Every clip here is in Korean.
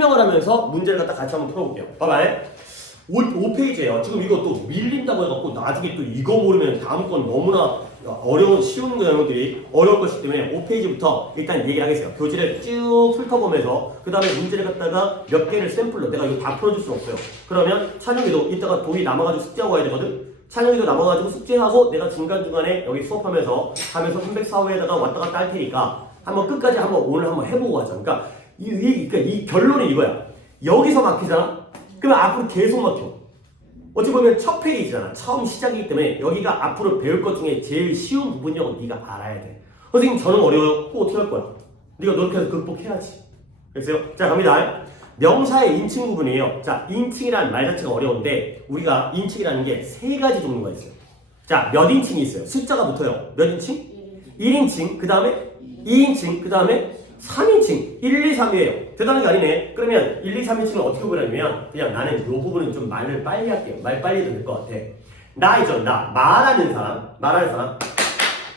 설명을 하면서 문제를 갖다 같이 한번 풀어볼게요. 봐봐요. 5페이지에요. 지금 이거 또 밀린다고 해갖고 나중에 또 이거 모르면 다음 건 너무나 어려운 쉬운 내용들이 어려울 것이기 때문에 5페이지부터 일단 얘기를 하겠어요. 교재를 쭉 훑어보면서 그 다음에 문제를 갖다가 몇 개를 샘플로 내가 이거 다 풀어줄 수 없어요. 그러면 찬영이도 이따가 도희 남아가지고 숙제하고 와야 되거든. 찬영이도 남아가지고 숙제하고 내가 중간중간에 여기 수업하면서 가면서 304호에다가 왔다 갔다 할 테니까 한번 끝까지 한번 오늘 한번 해보고 가자. 그러니까 이 결론이 이거야. 여기서 막히잖아. 그러면 앞으로 계속 막혀. 어찌 보면 첫 페이지잖아. 처음 시작이기 때문에 여기가 앞으로 배울 것 중에 제일 쉬운 부분이라고 네가 알아야 돼. 선생님 저는 어려워요. 그거 어떻게 할 거야? 네가 노력해서 극복해야지. 됐어요? 자 갑니다. 명사의 인칭 부분이에요. 자 인칭이라는 말 자체가 어려운데 우리가 인칭이라는 게 세 가지 종류가 있어요. 자 몇 인칭이 있어요? 숫자가 붙어요. 몇 인칭? 1인칭, 그 다음에 2인칭, 그 다음에 3인칭, 1, 2, 3이에요. 대단한 게 아니네. 그러면 1, 2, 3인칭을 어떻게 보냐면 그냥 나는 이 부분은 좀 말을 빨리 할게요. 말 빨리 해도 될 것 같아. 나이죠. 나. 말하는 사람.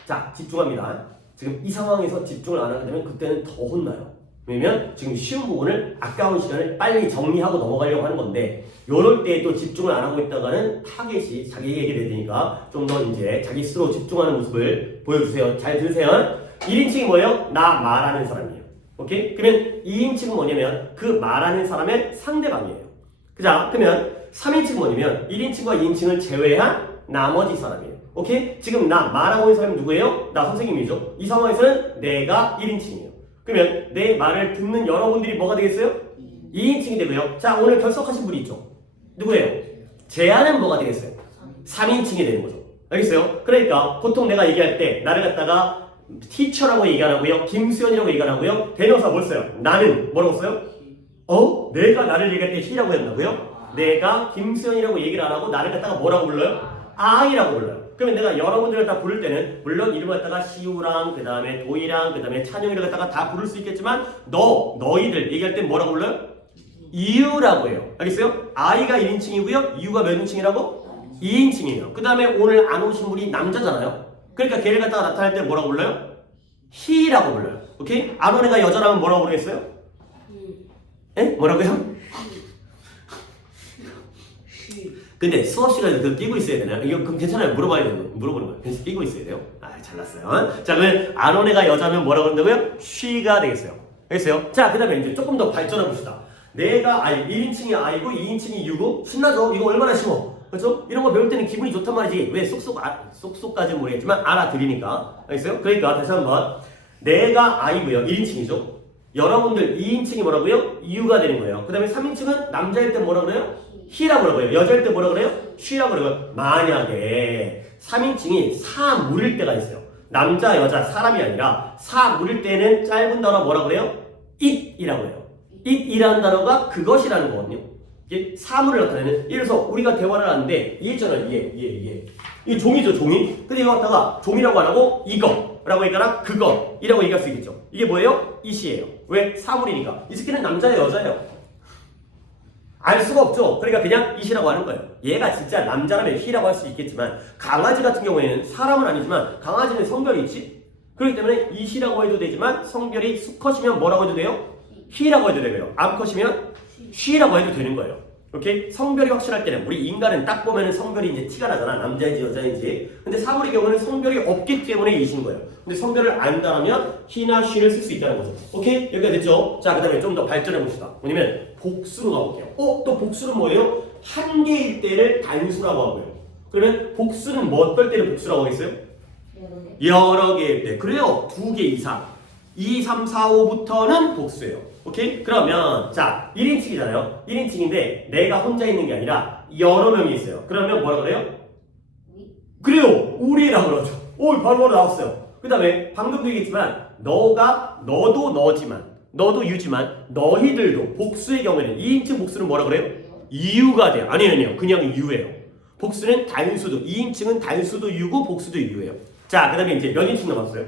자, 집중합니다. 지금 이 상황에서 집중을 안 하게 되면 그때는 더 혼나요. 왜냐면 지금 쉬운 부분을 아까운 시간을 빨리 정리하고 넘어가려고 하는 건데 요럴 때 또 집중을 안 하고 있다가는 타겟이 자기에게 되니까 좀 더 이제 자기 스스로 집중하는 모습을 보여주세요. 잘 들으세요. 1인칭이 뭐예요? 나 말하는 사람이에요. 오케이? 그러면 2인칭은 뭐냐면 그 말하는 사람의 상대방이에요. 그자? 그러면 3인칭은 뭐냐면 1인칭과 2인칭을 제외한 나머지 사람이에요. 오케이? 지금 나 말하고 있는 사람이 누구예요? 나 선생님이죠. 이 상황에서는 내가 1인칭이에요. 그러면 내 말을 듣는 여러분들이 뭐가 되겠어요? 2인칭이 되고요. 자, 오늘 결석하신 분이 있죠. 누구예요? 제안은 뭐가 되겠어요? 3인칭이 되는 거죠. 알겠어요? 그러니까 보통 내가 얘기할 때 나를 갖다가 티처라고 얘기 안 하고요. 김수현이라고 얘기 안 하고요. 대명사 뭘 써요? 나는 뭐라고 써요? 내가 나를 얘기할 때 he라고 한다고요? 내가 김수현이라고 얘기를 안 하고 나를 갖다가 뭐라고 불러요? I라고 불러요. 그러면 내가 여러분들을 다 부를 때는 물론 이름을 갖다가 시우랑 그 다음에 도희랑 그 다음에 찬영이를 갖다가 다 부를 수 있겠지만 너희들 얘기할 때 뭐라고 불러요? you라고 해요. 알겠어요? I가 1인칭이고요. you가 몇 인칭이라고? 2인칭이에요. 그 다음에 오늘 안 오신 분이 남자잖아요. 그러니까 걔를 갖다가 나타낼 때 뭐라고 불러요? he라고 불러요. 오케이? 안 온 애가 여자라면 뭐라고 부르겠어요? 에? 뭐라고요? 근데 수업 시간에 그거 끼고 있어야 되나요? 이거 그럼 괜찮아요. 물어보는 거예요. 괜찮아 끼고 있어야 돼요. 잘났어요. 자, 그러면 안 온 애가 여자면 뭐라고 한다고요? she가 되겠어요. 알겠어요? 자, 그 다음에 이제 조금 더 발전해 봅시다. 내가 1인칭이 I고 2인칭이 U고 신나죠? 이거 얼마나 쉬워. 그렇죠? 이런 거 배울 때는 기분이 좋단 말이지. 왜 쏙쏙까지는 모르겠지만 알아들으니까. 알겠어요? 그러니까 다시 한번 내가 I고요. 1인칭이죠. 여러분들 2인칭이 뭐라고요? U가 되는 거예요. 그 다음에 3인칭은 남자일 때 뭐라고 그래요? he라고 그러고요. 여자일 때 뭐라고 그래요? she라고 그러고요. 만약에 3인칭이 사물일 때가 있어요. 남자, 여자, 사람이 아니라 사물일 때는 짧은 단어 뭐라고 그래요? it이라고 해요. it이라는 단어가 그것이라는 거거든요. 이게 사물을 나타내는. 예를 들어서 우리가 대화를 하는데 얘 있잖아요. 얘. 이게 종이죠, 종이. 근데 이거 갖다가 종이라고 안 하고 이거라고 얘기하나 그것이라고 얘기할 수 있겠죠. 이게 뭐예요? it이에요. 왜? 사물이니까. 이 새끼는 남자예요, 여자예요? 알 수가 없죠. 그러니까 그냥 it이라고 하는 거예요. 얘가 진짜 남자라면 he라고 할 수 있겠지만 강아지 같은 경우에는 사람은 아니지만 강아지는 성별이 있지. 그렇기 때문에 it이라고 해도 되지만 성별이 수컷이면 뭐라고 해도 돼요? he라고 해도 되고요. 암컷이면 she라고 해도 되는 거예요. 오케이? 성별이 확실할 때는 우리 인간은 딱 보면은 성별이 이제 티가 나잖아. 남자인지 여자인지. 근데 사물의 경우는 성별이 없기 때문에 it인 거예요. 근데 성별을 안다면 he나 she를 쓸 수 있다는 거죠. 오케이? 여기가 됐죠? 자, 그 다음에 좀 더 발전해 봅시다. 뭐냐면 복수로 가볼게요. 또 복수는 뭐예요? 한 개일 때를 단수라고 하고요. 그러면 복수는 뭐 어떨 때를 복수라고 하겠어요? 여러 개일 때. 그래요. 2개 이상. 2, 3, 4, 5부터는 복수예요. 오케이? 그러면 자 1인칭이잖아요. 1인칭인데 내가 혼자 있는 게 아니라 여러 명이 있어요. 그러면 뭐라 그래요? 그래요. 우리라고 그러죠. 바로 나왔어요. 그 다음에 방금도 얘기했지만 너도 너지만 너도 유지만 너희들도 복수의 경우에는 2인칭 복수는 뭐라 그래요? 유가 돼요. 아니요. 그냥 유예요. 복수는 단수도 2인칭은 단수도 유고 복수도 유예요. 자, 그 다음에 이제 몇 인칭 남았어요?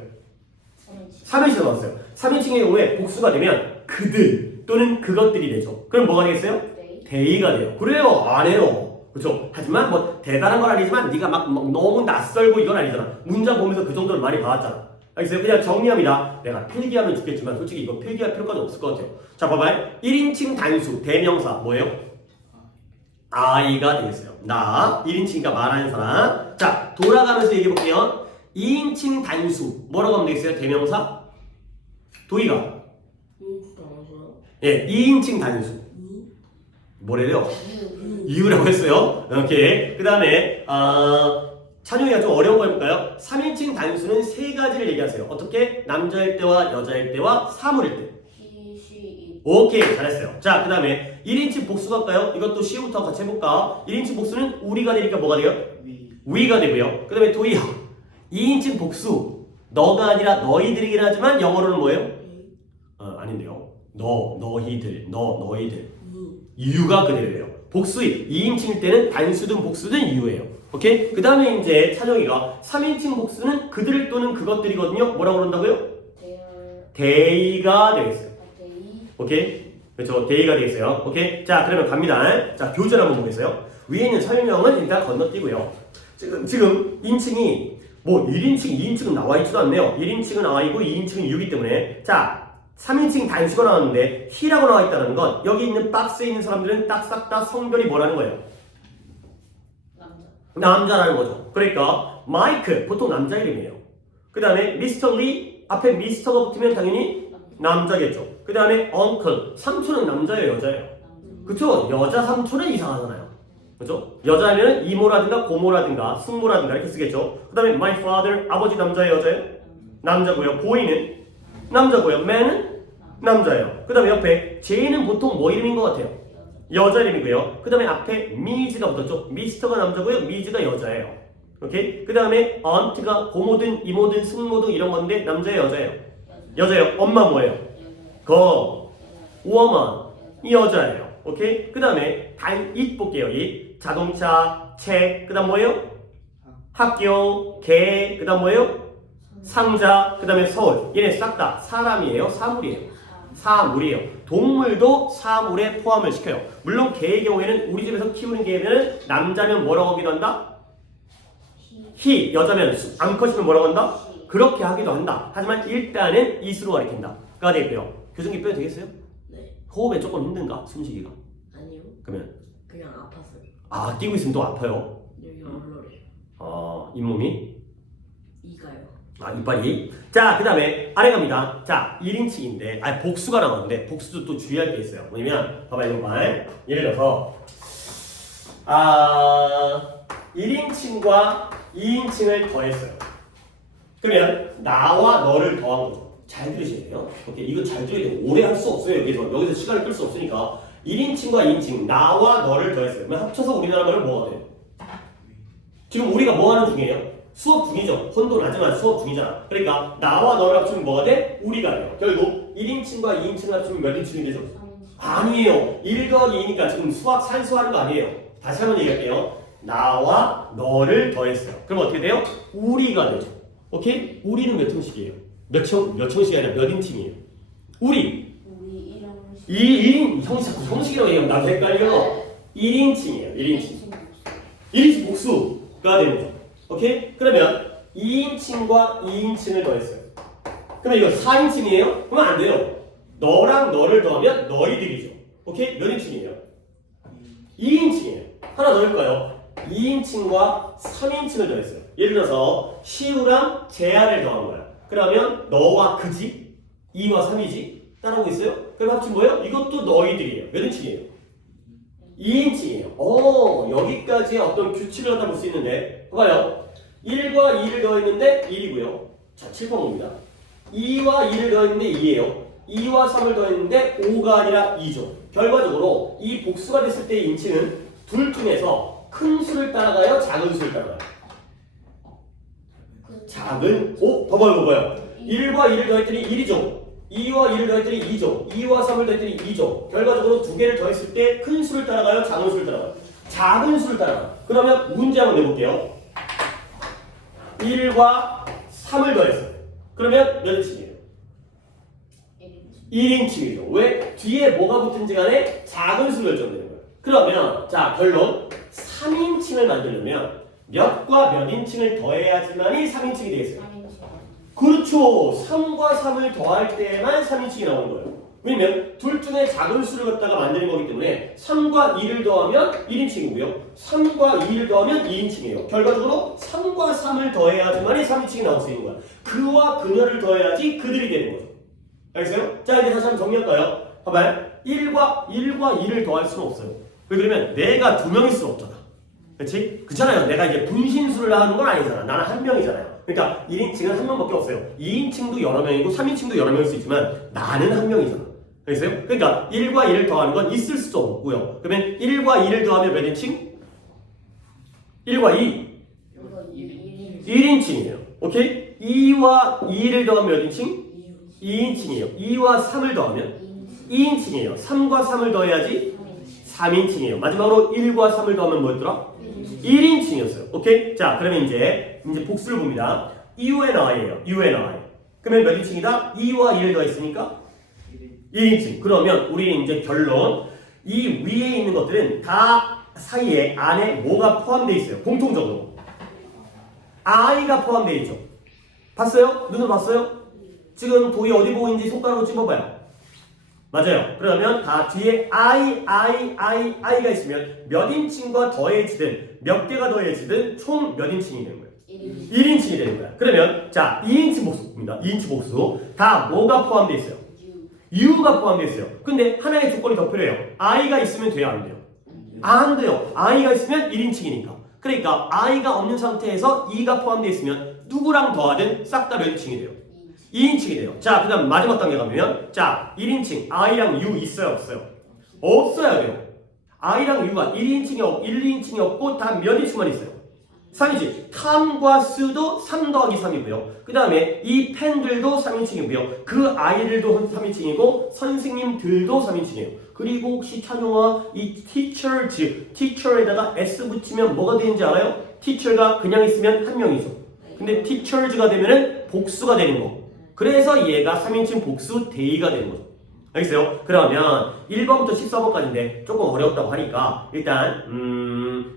3인칭 남았어요. 3인칭의 경우에 복수가 되면 그들 또는 그것들이 되죠. 그럼 뭐가 되겠어요? 데이가 돼요. 그래요. 안 해요. 그렇죠? 하지만 뭐 대단한 건 아니지만 네가 막 너무 낯설고 이건 아니잖아. 문장 보면서 그 정도는 많이 봐왔잖아. 알겠어요? 그냥 정리합니다. 내가 필기하면 좋겠지만 솔직히 이거 필기할 필요까지 없을 것 같아요. 자, 봐봐요. 1인칭 단수 대명사 뭐예요? I가 되겠어요. 나 1인칭이니까 말하는 사람. 자, 돌아가면서 얘기해 볼게요. 2인칭 단수 뭐라고 하면 되겠어요? 대명사? 도희가. 예, 2인칭 단수. 뭐래요? 이유라고 했어요. 오케이. 그 다음에 찬용이가 좀 어려운 거 해볼까요? 3인칭 단수는 세 가지를 얘기하세요. 어떻게? 남자일 때와 여자일 때와 사물일 때. 오케이, 잘했어요. 자, 그 다음에 1인칭 복수 갈까요? 이것도 시부터 같이 해볼까? 1인칭 복수는 우리가 되니까 뭐가 돼요? 위가 되고요. 그 다음에 도희야, 2인칭 복수 너가 아니라 너희들이긴 하지만 영어로는 뭐예요? 아닌데요. 너희들, 너희들. 유가 그대로예요. 복수의 2인칭일 때는 단수든 복수든 유예요. 오케이? 그 다음에 이제 찬영이가 3인칭 복수는 그들 또는 그것들이거든요. 뭐라고 그런다고요? 데이가 되겠어요. 오케이? 그렇죠. 데이가 되겠어요. 오케이? 자, 그러면 갑니다. 자, 교재를 한번 보겠어요. 위에 있는 설명은 일단 건너뛰고요. 지금 인칭이 뭐 1인칭, 2인칭은 나와 있지도 않네요. 1인칭은 I고 2인칭은 U이기 때문에 자, 3인칭 단수가 나왔는데 He라고 나와 있다는 건 여기 있는 박스에 있는 사람들은 딱 싹 다 성별이 뭐라는 거예요? 남자라는 거죠. 그러니까 마이크 보통 남자 이름이에요. 그 다음에 미스터 리 앞에 미스터가 붙으면 당연히 남자겠죠. 그 다음에 언클 삼촌은 남자예요, 여자예요? 그쵸? 여자 삼촌은 이상하잖아요. 그죠? 여자면 이모라든가 고모라든가 숙모라든가 이렇게 쓰겠죠. 그 다음에 my father 아버지 남자예요, 여자예요? 남자고요. boy는 남자고요. man은 남자예요. 그 다음에 옆에 J는 보통 뭐 이름인 것 같아요? 여자 이름이고요. 그 다음에 앞에 미즈가 붙었죠. 미스터가 남자고요. 미즈가 여자예요. 오케이? 그 다음에 aunt가 고모든 이모든 숙모든 이런 건데 남자예요, 여자예요? 여자예요. 엄마 뭐예요? girl, woman 이 여자예요. 오케이? 그 다음에 it 볼게요. it 자동차, 책, 그 다음 뭐예요? 학교, 개, 그 다음 뭐예요? 상자, 그 다음에 서울. 얘네 싹 다 사람이에요? 사물이에요? 사물이에요. 동물도 사물에 포함을 시켜요. 물론 개의 경우에는 우리 집에서 키우는 개는 남자면 뭐라고 하기도 한다? he, 여자면 암컷이면 뭐라고 한다? 그렇게 하기도 한다. 하지만 일단은 it으로 가리킨다. 가 되고요. 교정기 빼도 되겠어요? 네. 호흡에 조금 힘든가? 숨쉬기가? 아니요. 그러면 그냥 아팠어요. 아, 뛰고 있으면 또 아파요. 여기 얼얼해. 잇몸이? 이가요. 이빨이. 자, 그 다음에 아래 갑니다. 자, 1인칭인데 복수가 나오는데 복수도 또 주의할 게 있어요. 뭐냐면 봐봐, 이거 봐. 예를 들어서 1인칭과 2인칭을 더했어요. 그러면 나와 너를 더한 거죠. 잘 들으셔야 돼요. 오케이, 이거 잘 들어야 돼요. 오래 할 수 없어요. 여기서 시간을 끌 수 없으니까 1인칭과 2인칭 나와 너를 더했어요. 그러면 합쳐서 우리나라 말은 뭐가 돼요? 지금 우리가 뭐 하는 중이에요? 수업 중이죠. 혼돈하지만 수업 중이잖아. 그러니까 나와 너를 합치면 뭐가 돼? 우리가 돼요. 결국 1인칭과 2인칭을 합치면 몇 인칭이 되죠? 아니에요. 1 더하기 2니까 지금 수학 산수하는 거 아니에요. 다시 한번 얘기할게요. 나와 너를 더했어요. 그럼 어떻게 돼요? 우리가 되죠. 오케이? 우리는 몇 형식이에요? 몇 형식이 아니라 몇 인칭이에요? 우리 1인 형식이라고 얘기하면 나도 헷갈려. 1인칭이에요. 1인칭 복수가 되는 거죠. 오케이? 그러면 2인칭과 2인칭을 더했어요. 그러면 이거 4인칭이에요? 그러면 안 돼요. 너랑 너를 더하면 너희들이죠. 오케이? 몇 인칭이에요? 2인칭이에요. 하나 더 할까요? 2인칭과 3인칭을 더했어요. 예를 들어서 시우랑 재아를 더한 거야. 그러면 너와 그지? 2와 3이지? 따라오고 있어요? 그럼 합친 뭐예요? 이것도 너희들이에요. 몇 인칭이에요? 2인칭이에요. 여기까지 어떤 규칙을 갖다 볼 수 있는데 봐봐요. 1과 2를 더했는데 1이고요. 자, 7번입니다. 2와 2를 더했는데 2예요. 2와 3을 더했는데 5가 아니라 2죠. 결과적으로 이 복수가 됐을 때의 인칭은 둘 중에서 큰 수를 따라가요? 작은 수를 따라가요? 작은? 봐봐요. 1과 2를 더했더니 1이죠. 2와 2를 더했더니 2죠. 2와 3을 더했더니 2죠. 결과적으로 두 개를 더했을 때 큰 수를 따라가요? 작은 수를 따라가요? 작은 수를 따라가요. 그러면 문제 한번 내볼게요. 1과 3을 더했어요. 그러면 몇 인칭이에요? 1인칭이죠. 왜? 뒤에 뭐가 붙은지 간에 작은 수를 결정되는 거예요. 그러면 자, 결론 3인칭을 만들려면 몇과 몇 인칭을 더해야지만이 3인칭이 되겠어요? 그렇죠. 3과 3을 더할 때만 3인칭이 나오는 거예요. 왜냐면 둘 중에 작은 수를 갖다가 만드는 거기 때문에 3과 2를 더하면 1인칭이고요. 3과 2를 더하면 2인칭이에요. 결과적으로 3과 3을 더해야지만이 3인칭이 나올 수 있는 거야. 그와 그녀를 더해야지 그들이 되는 거죠. 알겠어요? 자, 이제 다시 한번 정리할까요? 봐봐요. 1과 2를 더할 수는 없어요. 왜 그러면 내가 두 명일 수는 없잖아. 그렇지? 그렇잖아요. 내가 이제 분신술을 하는 건 아니잖아. 나는 한 명이잖아요. 그러니까 1인칭은 한 명밖에 없어요. 2인칭도 여러 명이고 3인칭도 여러 명일 수 있지만 나는 한 명이잖아. 알겠어요? 그러니까 1과 2를 더하는 건 있을 수도 없고요. 그러면 1과 2를 더하면 몇 인칭? 1과 2. 1인칭이에요. 오케이? 2와 2를 더하면 몇 인칭? 2인칭이에요. 2와 3을 더하면 2인칭이에요. 3과 3을 더해야지 3인칭이에요. 마지막으로 1과 3을 더하면 뭐였더라? 1인칭이었어요. 오케이? 자, 그러면 이제 복수를 봅니다. U and I예요. U and I. 그러면 몇 인칭이다? 2와 2를 더했으니까 1인칭. 그러면 우리는 이제 결론. 이 위에 있는 것들은 다 사이에 안에 뭐가 포함되어 있어요. 공통적으로. I가 포함되어 있죠. 봤어요? 눈으로 봤어요? 지금 도희 어디 보고 있는지 손가락으로 찝어봐요. 맞아요. 그러면 다 뒤에 I가 있으면 몇 인칭과 더해지든 몇 개가 더해지든 총 몇 인칭이 되는 거예요? 1인칭이 되는 거야. 그러면 자 2인칭 복수입니다. 2인칭 복수. 다 뭐가 포함되어 있어요? U가 포함되어 있어요. 근데 하나의 조건이 더 필요해요. I가 있으면 돼요? 안 돼요? 안 돼요. I가 있으면 1인칭이니까. 그러니까 I가 없는 상태에서 2가 포함되어 있으면 누구랑 더하든 싹 다 몇 인칭이 돼요? 2인칭이 돼요. 자, 그 다음 마지막 단계 가면 자, 1인칭 I랑 U 있어요? 없어요? 없어야 돼요. I랑 U가 1인칭이 없고 다 몇 인칭만 있어요? 3인칭. 탐과 수도 3 더하기 3이고요. 그 다음에 이 펜들도 3인칭이고요. 그 아이들도 3인칭이고 선생님들도 3인칭이에요. 그리고 혹시 찬용아 이 teachers에다가 s 붙이면 뭐가 되는지 알아요? teacher가 그냥 있으면 한 명이죠. 근데 teachers가 되면은 복수가 되는 거. 그래서 얘가 3인칭 복수 대의가 되는 거죠. 알겠어요? 그러면 1번부터 14번까지인데 조금 어려웠다고 하니까 일단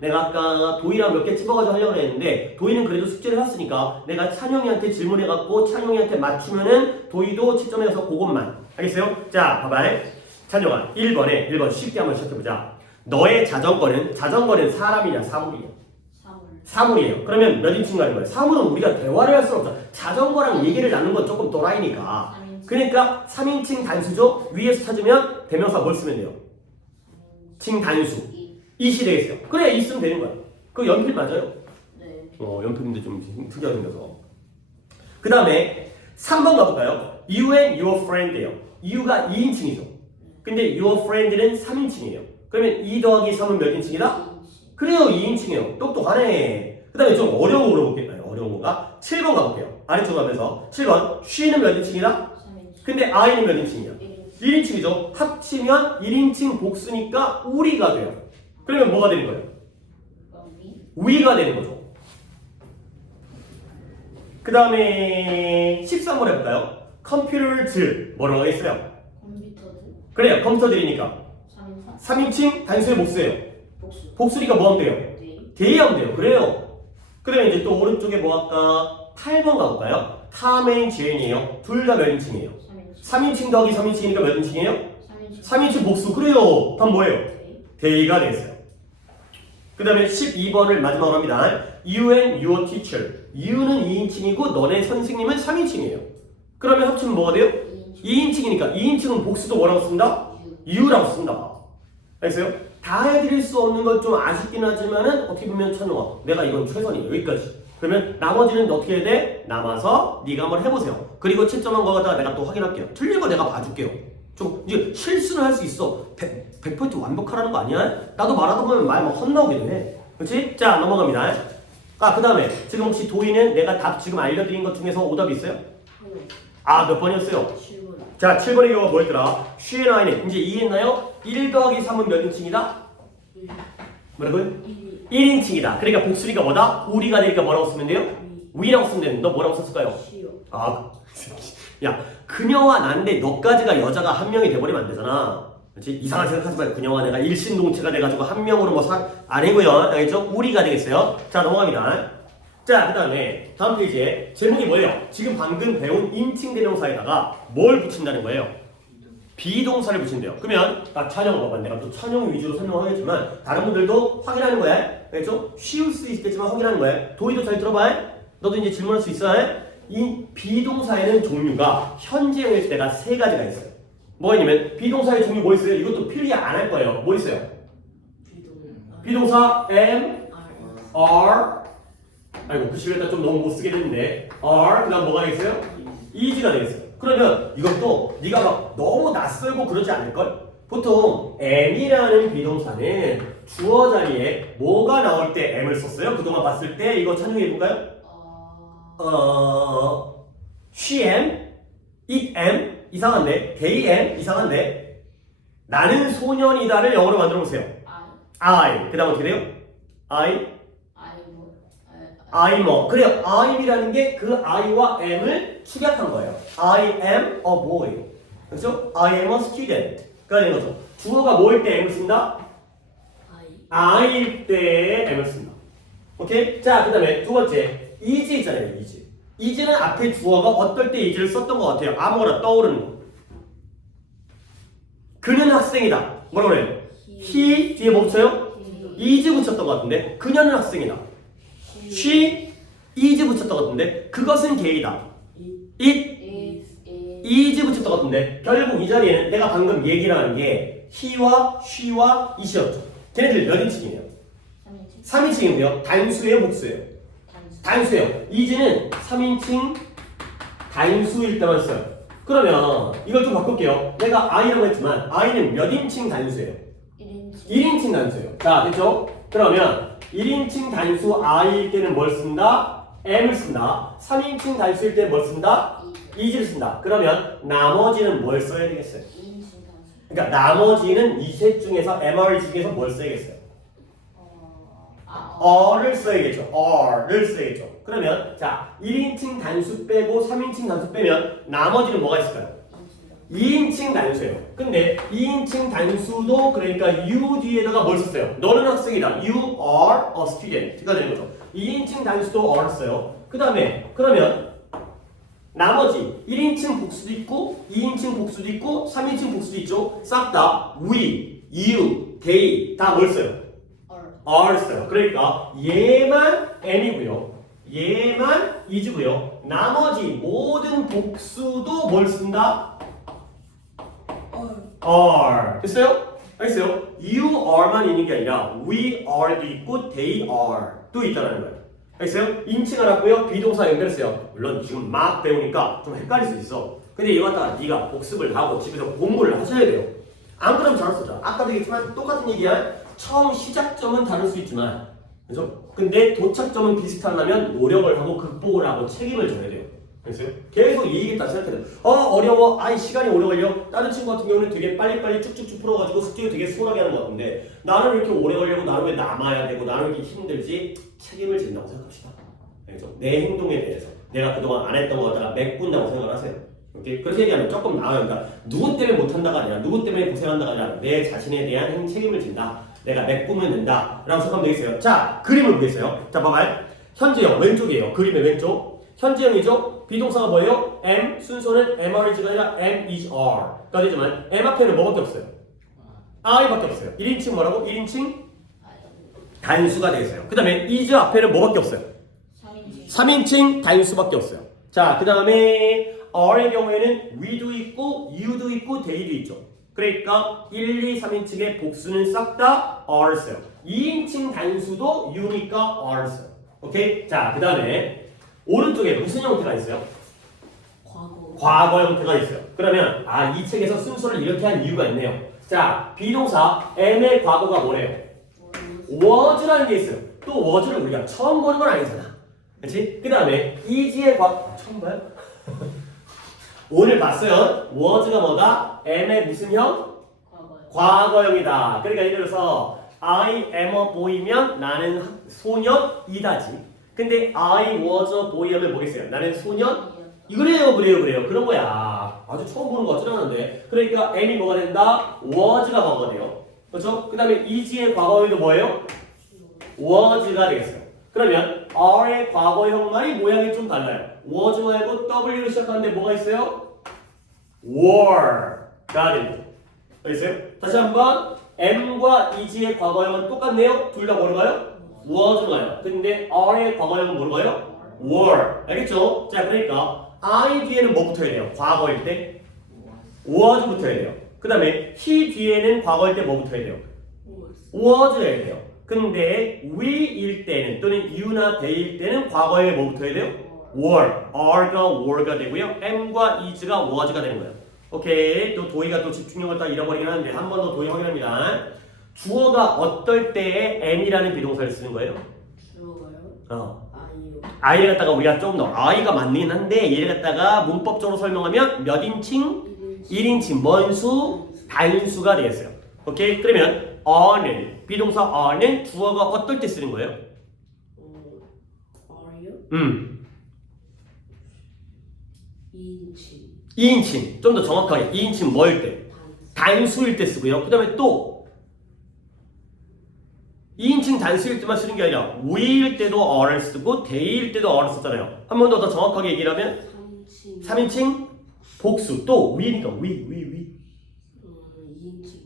내가 아까 도희랑 몇 개 찝어가지고 하려고 했는데 도희는 그래도 숙제를 했으니까 내가 찬용이한테 질문해갖고 찬용이한테 맞추면은 도희도 채점해서 그것만. 알겠어요? 자, 봐봐. 찬용아 1번 쉽게 한번 시작해보자. 너의 자전거는 사람이냐 사물이냐? 사물이에요. 그러면 몇 인칭 가는 거예요? 사물은 우리가 대화를 할 수 없어. 자전거랑 얘기를 나누는 건 조금 또라이니까. 그러니까 3인칭 단수죠. 위에서 찾으면 대명사 뭘 쓰면 돼요? 칭 단수. 이시 되겠어요. 그래 있으면 되는 거야. 그거 연필 맞아요? 네. 연필인데 좀 특이하게 생겨서. 그 다음에 3번 가볼까요? You and your friend예요. You가 2인칭이죠. 근데 your friend는 3인칭이에요. 그러면 2 더하기 3은 몇 인칭이다? 그래요 2인칭이에요. 똑똑하네. 그 다음에 좀 어려운 거 물어볼게요. 어려운 거가 7번 가볼게요. 아래쪽으로 가면서 7번 she는 몇 인칭이다? 근데 I는 몇 인칭이야? 1인칭이죠. 합치면 1인칭 복수니까 우리가 돼요. 그러면 뭐가 되는 거예요? 위가 되는 거죠. 그 다음에 13번 해볼까요? computers 뭐라고 하겠어요? 그래요. 컴퓨터들이니까 3인칭 단수의 복수예요. 복수니까 뭐 하면 돼요? 대의하면 돼요. 그래요. 그 다음에 이제 또 오른쪽에 뭐 할까? 8번 가볼까요? 탐 앤 제인이에요. 둘 다 몇 인칭이에요? 3인칭 더하기 3인칭이니까 몇 인칭이에요? 3인칭 복수. 그래요. 그럼 뭐예요? 대의가 됐어요. 그 다음에 12번을 마지막으로 합니다. You and your teacher. You는 2인칭이고 너네 선생님은 3인칭이에요. 그러면 합치면 뭐가 돼요? 2인칭이니까 2인칭은 복수도 뭐라고 쓴다? You라고 쓴다. 알겠어요? 다 해드릴 수 없는 건 좀 아쉽긴 하지만은 어떻게 보면 찬용아 내가 이건 최선이에요. 여기까지. 그러면 나머지는 어떻게 해야 돼? 남아서 네가 한번 해보세요. 그리고 채점한 거 갖다가 내가 또 확인할게요. 틀린 거 내가 봐줄게요. 좀 이제 실수는 할 수 있어. 100% 완벽하라는 거 아니야? 나도 말하다 보면 말 막 헛나오기도 해. 그렇지? 자 넘어갑니다. 그 다음에 지금 혹시 도희는 내가 답 지금 알려드린 것 중에서 오답이 있어요? 몇 번이었어요? 7번. 자 7번의 경우가 뭐였더라? she and I는 이제 이해했나요? 1 더하기 3은 몇 인칭이다? 뭐라고요? 1인칭이다. 그러니까 복수니까 뭐다? 우리가 되니까 뭐라고 쓰면 돼요? 위라고 쓰면 되는데 너 뭐라고 썼을까요? 야 그녀와 난데 너까지가 여자가 한 명이 돼버리면 안 되잖아. 그렇지? 이상한 생각하지 말고 그녀와 내가 일신동체가 돼가지고 한 명으로 아니고요. 알겠죠? 우리가 되겠어요. 자 넘어갑니다. 자, 그 다음에 다음 페이지에 제목이 뭐예요? 지금 방금 배운 인칭 대명사에다가 뭘 붙인다는 거예요? 비동사를 붙인대요. 그러면 찬영 봐봐. 내가 또 찬영 위주로 설명하겠지만 다른 분들도 확인하는 거야. 알겠죠? 쉬울 수 있겠지만 확인하는 거야. 도희도 잘 들어봐. 너도 이제 질문할 수 있어. 이 비동사에는 종류가 현재형일 때가 세 가지가 있어요. 뭐가 있냐면 비동사의 종류 뭐 있어요? 이것도 필기 안 할 거예요. 뭐 있어요? 비동사 am, are. 아이고 글씨가 좀 너무 못 쓰게 됐는데 are 그다음 뭐가 되겠어요? is가 되겠어요. 그러면 이것도 네가 막 너무 낯설고 그러지 않을걸? 보통 am이라는 비동사는 주어 자리에 뭐가 나올 때 am을 썼어요? 그동안 봤을 때 이거 찬용해 볼까요? she am, it am 이상한데 they am 이상한데 나는 소년이다를 영어로 만들어 보세요. I 그다음 어떻게 돼요? I'm 그래요. I'이라는 게 그 I와 am을 축약한 거예요. I am a boy. 그렇죠? I am a student. 가 되는 거죠. 주어가 뭐일 때 am을 쓴다? I일 때 am을 쓴다. 오케이? 자, 그 다음에 두 번째 is 있잖아요. is. is는 앞에 주어가 어떨 때 is를 썼던 것 같아요. 아무거나 떠오르는 거. 그는 학생이다. 뭐라고 그래요? he 뒤에 뭐 붙여요? is 붙였던 것 같은데 그녀는 학생이다. she is 붙였던 것 같은데 그것은 게이다. it is 붙였던 것 같은데 결국 이 자리에는 내가 방금 얘기를 한 게 he와 she와 it이었죠. 걔네들 몇 인칭이에요? 3인칭인데요. 단수예요, 복수예요? 단수예요. is는 3인칭 단수일 때만 써요. 그러면 이걸 좀 바꿀게요. 내가 i라고 했지만 i는 몇 인칭 단수예요? 1인칭 단수예요. 자, 됐죠? 그러면 1인칭 단수 i일 때는 뭘 쓴다? m을 쓴다. 3인칭 단수일 때는 뭘 쓴다? is를 쓴다. 그러면 나머지는 뭘 써야 되겠어요? 그러니까 나머지는 이 셋 중에서 MR 중에서 뭘 써야겠어요? 어를 써야겠죠. 어를 써야겠죠. 그러면 자 1인칭 단수 빼고 3인칭 단수 빼면 나머지는 뭐가 있을까요? 2인칭 단수예요. 근데 2인칭 단수도 그러니까 you 뒤에다가 뭘 썼어요? 너는 학생이다. You are a student가 되는 거죠. 2인칭 단수도 are 써요. 그 다음에 그러면 나머지 1인칭 복수도 있고 2인칭 복수도 있고 3인칭 복수도 있죠. 싹 다 we, you, they 다 뭘 써요? are 써요. 그러니까 얘만 am이고요. 얘만 is고요. 나머지 모든 복수도 뭘 쓴다? are. 됐어요? 알겠어요? you are만 있는 게 아니라 we are도 있고 they are도 있다는 거예요. 알겠어요? 인칭 알았고요. 비동사 연결했어요. 물론 지금 막 배우니까 좀 헷갈릴 수 있어. 근데 이거 갖다가 네가 복습을 하고 집에서 공부를 하셔야 돼요. 안 그러면 잘 쓰죠. 아까도 얘기했지만 똑같은 얘기야. 처음 시작점은 다를 수 있지만 그죠? 근데 도착점은 비슷하려면 노력을 하고 극복을 하고 책임을 져야 돼요. 알겠어요? 계속 이 얘기했다 생각해요. 어려워. 아이 시간이 오래 걸려. 다른 친구 같은 경우는 되게 빨리빨리 쭉쭉쭉 풀어가지고 숙제를 되게 수월하게 하는 것 같은데 나는 왜 이렇게 오래 걸리고 나는 왜 남아야 되고 나는 왜 이렇게 힘들지? 책임을 진다고 생각합시다. 알겠죠? 내 행동에 대해서 내가 그동안 안 했던 거 갖다가 메꾼다고 생각을 하세요. 오케이? 그렇게 얘기하면 조금 나아요. 그러니까 누구 때문에 못한다가 아니라 누구 때문에 고생한다가 아니라 내 자신에 대한 책임을 진다. 내가 메꾸면 된다. 라고 생각하면 되겠어요. 자, 그림을 보겠어요. 자, 봐봐요. 현재형 왼쪽이에요. 그림의 왼쪽. 현재형이죠. 비동사가 뭐예요? am, 순서는 am, are, is가 아니라 am, is, are가 되지만 am 앞에는 뭐밖에 없어요? I밖에 없어요. 1인칭 뭐라고? 1인칭 단수가 되겠어요. 그 다음에 is 앞에는 뭐밖에 없어요? 3인칭 단수밖에 없어요. 자, 그 다음에 are의 경우에는 we도 있고 you도 있고 they도 있죠. 그러니까 1, 2, 3인칭의 복수는 싹 다 are 써요. 2인칭 단수도 you니까 are 써요. 오케이? 자, 그 다음에 오른쪽에 무슨 형태가 있어요? 과거 형태가 있어요. 그러면 이 책에서 순서를 이렇게 한 이유가 있네요. 자, 비동사 am의 과거가 뭐래요? was라는 게 있어요. 또 was를 우리가 처음 보는 건 아니잖아. 그렇지? 그 다음에 is의 과거 처음 봐요? 오늘 봤어요. was가 뭐다? am의 무슨 형? 과거형이다. 그러니까 예를 들어서 I am a boy면 나는 소년이다지. 근데 I was a boy 하면 뭐겠어요? 나는 소년? 그래요. 그런 거야. 아주 처음 보는 거 같진 않은데. 그러니까 am이 뭐가 된다? was가 과거가 돼요. 그렇죠? 그 다음에 is의 과거형도 뭐예요? was가 되겠어요. 그러면 R의 과거형 말이 모양이 좀 달라요. was 말고 W로 시작하는데 뭐가 있어요? were가 됩니다. 알겠어요? 다시 한번 M과 is의 과거형은 똑같네요. 둘 다 뭐로 가요? was로 가요. 근데 R의 과거형은 뭐로 가요? were. 알겠죠? 자, 그러니까 I 뒤에는 뭐 붙어야 돼요? 과거일 때? was 붙어야 돼요. 그 다음에 he 뒤에는 과거일 때 뭐 붙어야 돼요? was여야 돼요. 근데 we일 때는 또는 you나 they일 때는 과거에 뭐 붙어야 돼요? were. are가 were가 되고요. am과 is가 was가 되는 거예요. 오케이. 또 도희가 또 집중력을 딱 잃어버리긴 하는데 한 번 더 도희 확인합니다. 주어가 어떨 때에 am이라는 비동사를 쓰는 거예요? 주어가요? 아이요. I를 갖다가 우리가 좀 더 I가 맞긴 한데 얘를 갖다가 문법적으로 설명하면 몇 인칭? 1인칭 먼수 단수가 되겠어요. 오케이? 그러면 어는 비동사 어는 주어가 어떨 때 쓰는 거예요? A요? 2인칭. 2인칭. 좀 더 정확하게 2인칭 뭐일 때? 단수일 때 쓰고요. 그 다음에 또 2인칭 단수일 때만 쓰는 게 아니라 we일 때도 어를 쓰고 they일 때도 어를 썼잖아요. 한 번 더 정확하게 얘기를 하면 3인칭 복수. 또 we니까 we 2인칭 복수.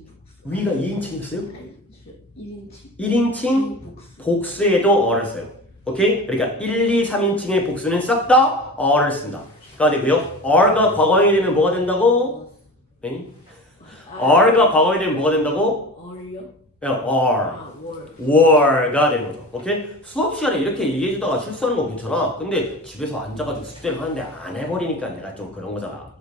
we가 2인칭이었어요? 1인칭. 1인칭 복수에도 어를 써요. 오케이? 그러니까 1, 2, 3인칭의 복수는 싹 다 어를 쓴다. 가 되고요. R가 과거형이 되면 뭐가 된다고? 네? R가 과거형이 되면 뭐가 된다고? R요? R. 월. were가 되는 거죠. 오케이? 수업 시간에 이렇게 얘기해주다가 실수하는 거 괜찮아. 근데 집에서 앉아가지고 숙제를 하는데 안 해버리니까 내가 좀 그런 거잖아.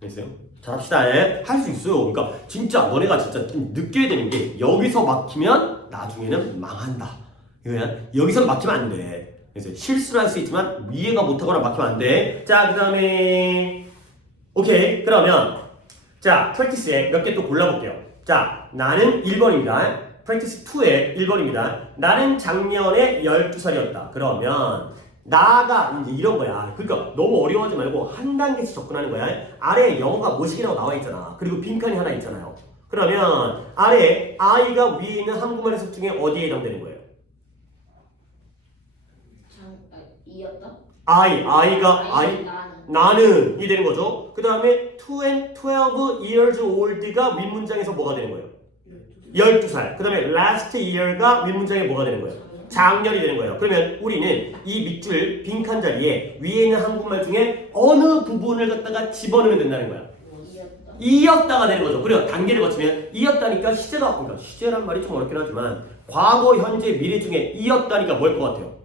됐어요? 잘합시다. 할 수 있어요. 그러니까 진짜 너네가 진짜 좀 느껴야 되는 게 여기서 막히면 나중에는 망한다. 이거야. 여기서 막히면 안 돼. 그래서 실수를 할 수 있지만 이해가 못하거나 막히면 안 돼. 자, 그 다음에 오케이. 그러면 자, 프랙티스에 몇 개 또 골라볼게요. 자, 나는 1번입니다. 프랙티스 2의 1번입니다. 나는 작년에 12살이었다. 그러면 나가 이제 이런 거야. 그러니까 너무 어려워하지 말고 한 단계씩 접근하는 거야. 아래에 영어가 뭐시기라고 나와 있잖아. 그리고 빈칸이 하나 있잖아요. 그러면 아래 I가 위에 있는 한국말 해석 중에 어디에 해당되는 거예요? 이었다? I가 나는. 나는 이 되는 거죠. 그 다음에 2 and 12 years old가 윗문장에서 뭐가 되는 거예요? 12살. 그 다음에 last year가 윗문장에 뭐가 되는 거예요? 작년이 되는 거예요. 그러면 우리는 이 밑줄 빈칸 자리에 위에 있는 한국말 중에 어느 부분을 갖다가 집어넣으면 된다는 거야. 이었다? 이었다가 되는 거죠. 그리고 단계를 거치면 이었다니까 시제가, 그러니까 시제란 말이 좀 어렵긴 하지만 과거, 현재, 미래 중에 이었다니까 뭘 것 같아요?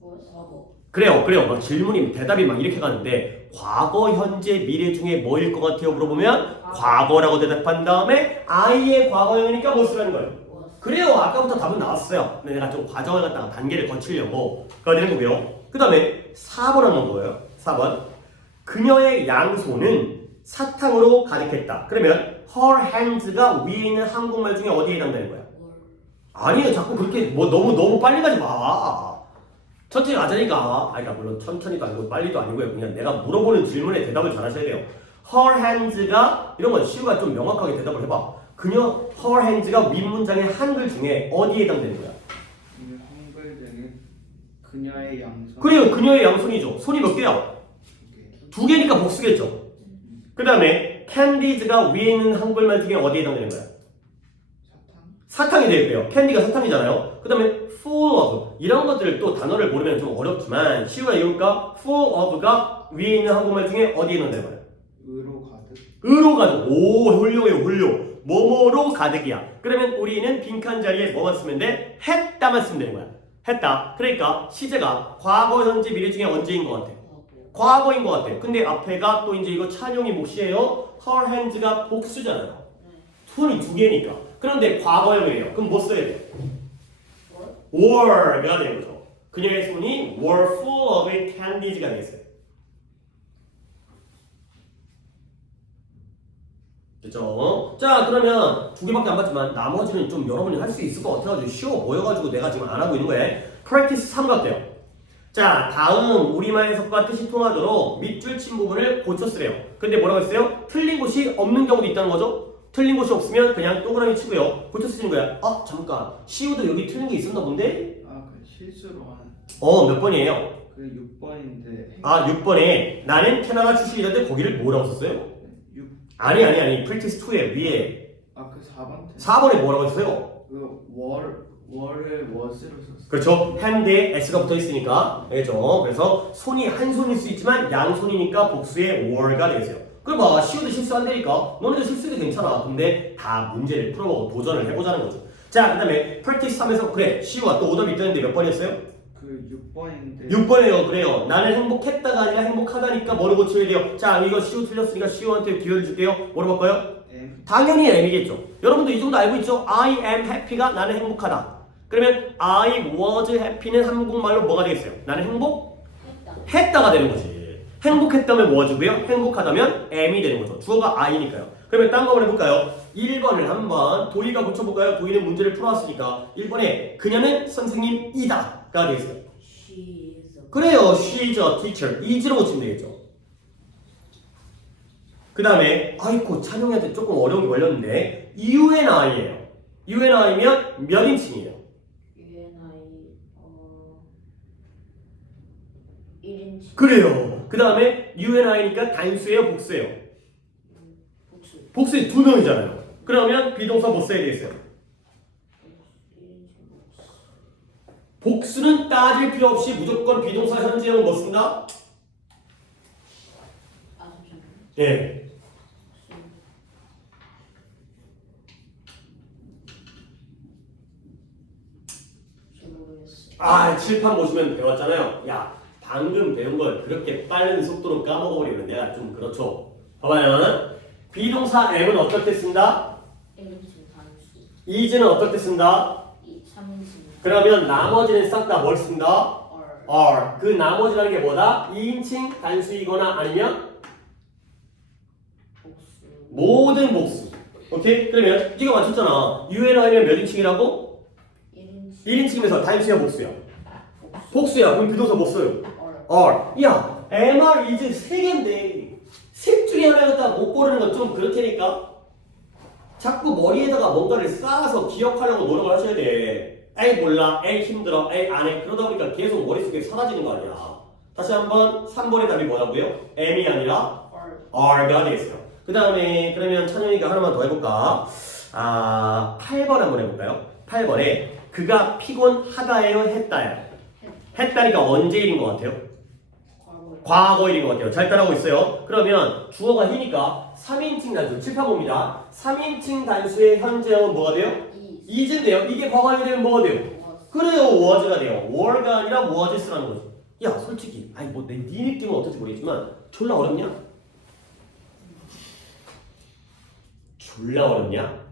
과거. 그래요. 막 질문이 대답이 막 이렇게 가는데 과거, 현재, 미래 중에 뭐일 것 같아요? 물어보면 과거라고 대답한 다음에 I의 과거형이니까 뭐 쓰라는 거예요? 그래요. 아까부터 답은 나왔어요. 근데 내가 좀 과정을 갖다가 단계를 거치려고 그가 되는 거고요. 그 다음에 4번 한번 보여요. 4번. 그녀의 양손은 사탕으로 가득했다. 그러면 her hands가 위에 있는 한국말 중에 어디에 해당되는 거야? 아니에요. 자꾸 그렇게 뭐 너무 빨리 가지 마. 천천히 가자니까. 그러니까 물론 천천히도 아니고 빨리도 아니고요. 그냥 내가 물어보는 질문에 대답을 잘 하셔야 돼요. her hands가 이런 건 시우가 좀 명확하게 대답을 해봐. 그녀 her hands가 윗문장의 한글 중에 어디에 해당되는 거야? 한글에는 그녀의 양손. 그래요. 그녀의 양손이죠. 손이 몇 개야? 2개니까 복수겠죠. 그 다음에 candies가 위에 있는 한글말 중에 어디에 해당되는 거야? 사탕이 되고요. 캔디가 사탕이잖아요. 그 다음에 full of 이런 것들을 또 단어를 모르면 좀 어렵지만 시우가 이유가 full of가 위에 있는 한국말 중에 어디에 해당되는 거야? 으로 가득. 으로 가득. 오, 훌륭해요. 훌륭. 뭐뭐로 가득이야. 그러면 우리는 빈칸 자리에 뭐만 쓰면 돼? 했다만 쓰면 되는 거야. 했다. 그러니까 시제가 과거, 현재, 미래 중에 언제인 것 같아? 과거인 것 같아. 근데 앞에가 또 이제 이거 찬용이 몫이에요. her hands가 복수잖아요. 손이 2개니까. 그런데 과거형이에요. 그럼 뭐 써야 돼? were가 되는 거죠. 그녀의 손이 were full of candies가 되겠어요. 그렇죠? 자, 그러면 2개밖에 안 봤지만 나머지는 좀 여러분이 할 수 있을 것 같아가지고 쉬워 보여가지고 내가 지금 안 하고 있는 거예요. practice 3 같대요. 자, 다음 우리말 해석과 뜻이 통하도록 밑줄 친 부분을 고쳐 쓰래요. 근데 뭐라고 했어요? 틀린 곳이 없는 경우도 있다는 거죠? 틀린 곳이 없으면 그냥 동그라미 치고요. 붙여 쓰는 거야. 아 잠깐 시우도 여기 틀린 게 있었나 본데? 그 실수로 한 몇 번이에요? 그 6번인데 아 6번에 나는 캐나다 출신이라는데 거기를 뭐라고 썼어요? 6 아니 practice 2에 위에 그 4번 4번에 뭐라고 했어요? 월을 was로 썼어. 그렇죠. hand에 s가 붙어 있으니까 알겠죠? 그래서 손이 한 손일 수 있지만 양손이니까 복수의 were가 되겠어요. 그럼 봐 시우도 실수 안 되니까 너네도 실수도 괜찮아. 근데 다 문제를 풀어보고 도전을 해보자는 거죠. 자 그 다음에 practice 하면서 그래 시우가 또 오답이 있다는데 몇 번이었어요? 그 6번인데 6번이에요. 그래요. 나는 행복했다가 아니라 행복하다니까 뭐를 고쳐야 돼요? 자 이거 시우 틀렸으니까 시우한테 기회를 줄게요. 뭐로 바꿔요? M 당연히 M이겠죠. 여러분도 이 정도 알고 있죠? I am happy가 나는 행복하다. 그러면 I was happy는 한국말로 뭐가 되겠어요? 나는 행복했다가 되는 거지. 행복했다면 was고요. 행복하다면 am이 되는 거죠. 주어가 I니까요. 그러면 딴 거 한번 해볼까요? 1번을 한번 도희가 고쳐볼까요? 도희는 문제를 풀어왔으니까 1번에 그녀는 선생님이다가 되겠어요. She is a 그래요. She is a teacher. is로 고치면 되겠죠. 그 다음에 아이고 찬용이한테 조금 어려운 게 걸렸는데 UNI예요. UNI면 몇 인칭이에요? UNI 1인치 그래요. 그 다음에 UNI니까 단수예요, 복수예요? 복수 복수에 두 명이잖아요. 그러면 비동사 뭐 써야 되겠어요? 1인치 복수 복수는 따질 필요 없이 무조건 비동사 현재형은 뭐 쓴다? 잠시만요. 예. 잘 모르겠어. 칠판 보시면 배웠잖아요. 야, 방금 배운 걸 그렇게 빠른 속도로 까먹어버리면 내가 좀 그렇죠. 봐봐요. 비동사 M은 어떨 때 쓴다? 1인칭 단수 is는 어떨 때 쓴다? 3인칭 그러면 나머지는 싹 다 뭘 쓴다? R are. 그 나머지라는 게 뭐다? 2인칭 단수이거나 아니면 복수 모든 복수. 오케이? 그러면 이거 맞췄잖아. UNI면 몇 인칭이라고? 1인칭 1인칭이면서 단수야 복수야? 복수야. 그럼 비동사 뭐 써요? R are. 야, MR, is 3개인데 셋 중에 하나 갖다 못 고르는 건 좀 그렇다니까? 자꾸 머리에다가 뭔가를 쌓아서 기억하려고 노력을 하셔야 돼. 에이 몰라, 에이 힘들어, 에이 안 해. 그러다 보니까 계속 머릿속에 사라지는 거 아니야. 다시 한번 3번의 답이 뭐라고요? M이 아니라 R R가 되겠어요. 그 다음에 그러면 찬영이가 하나만 더 해볼까? 8번 한번 해볼까요? 8번에 그가 피곤하다예요, 했다요? 했다니까 언제 일인 것 같아요? 과거 일인 것 같아요. 잘 따라오고 있어요. 그러면 주어가 he니까 3인칭 단수, 칠판봅니다. 3인칭 단수의 현재형은 뭐가 돼요? is인데요. 이게 과거형이 되면 뭐가 돼요? 그래요, was가 돼요. were가 아니라 was라는 거지. 야, 솔직히, 네 느낌은 어떨지 모르겠지만 졸라 어렵냐? 졸라 어렵냐?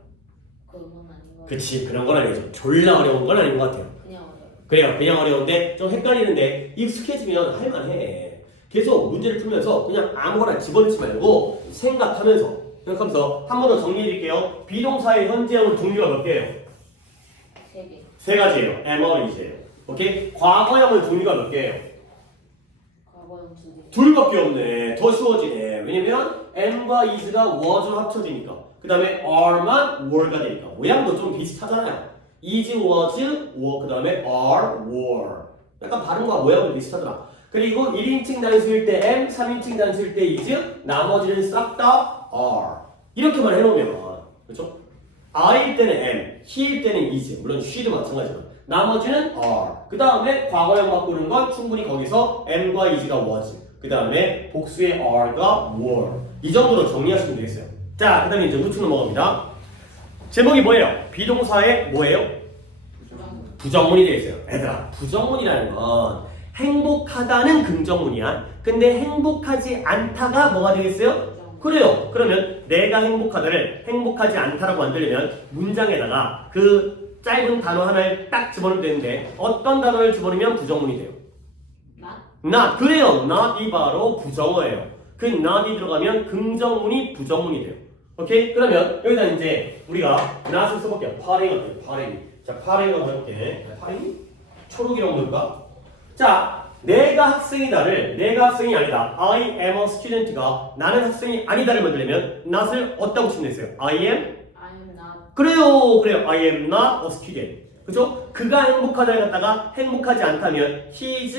그건 아닌 것 그치, 그런 건 아니죠. 졸라 어려운 건 아닌 것 같아요. 그냥 어려워. 그래요, 그냥 어려운데 좀 헷갈리는데 익숙해지면 할만해. 계속 문제를 풀면서 그냥 아무거나 집어넣지 말고 생각하면서 한 번 더 정리해드릴게요. 비동사의 현재형은 종류가 몇 개예요? 3개. 3가지예요. am, is예요. 오케이? 과거형은 종류가 몇 개예요? 과거형 2개. 둘밖에 없네. 더 쉬워지네. 왜냐면 am과 is가 was로 합쳐지니까. 그 다음에 are만 were가 되니까. 모양도 좀 비슷하잖아요. is, was, were. 그 다음에 are, were. 약간 발음과 모양도 비슷하더라. 그리고 1인칭 단수일 때 am, 3인칭 단수일 때 is, 나머지는 싹 다 are. 이렇게만 해놓으면 그렇죠? I일 때는 am, he일 때는 is, 물론 she도 마찬가지로 나머지는 are. 그 다음에 과거형 바꾸는 건 충분히 거기서 am과 is가 was, 그 다음에 복수의 are가 were. 이 정도로 정리하시면 되겠어요. 자, 그 다음에 이제 우측 넘어갑니다. 제목이 뭐예요? 비동사의 뭐예요? 부정문이 되겠어요. 얘들아, 부정문이라는 건 행복하다는 긍정문이야. 근데 행복하지 않다가 뭐가 되겠어요? 그래요. 그러면 내가 행복하다를 행복하지 않다라고 만들려면 문장에다가 그 짧은 단어 하나를 딱 집어넣으면 되는데 어떤 단어를 집어넣으면 부정문이 돼요? not. 그래요. not이 바로 부정어예요. 그 not이 들어가면 긍정문이 부정문이 돼요. 오케이? 그러면 여기다 이제 우리가 not을 써볼게요. 파랭이. 자, 파랭 한번 해볼게. 파랭이? 초록이라고 부를까? 자, 내가 학생이다를 내가 학생이 아니다. I am a student가 나는 학생이 아니다를 만들려면 not을 어디다 붙이면 되세요? I am? I am not. 그래요. I am not a student. 그죠? 그가 행복하다를 갖다가 행복하지 않다면 he is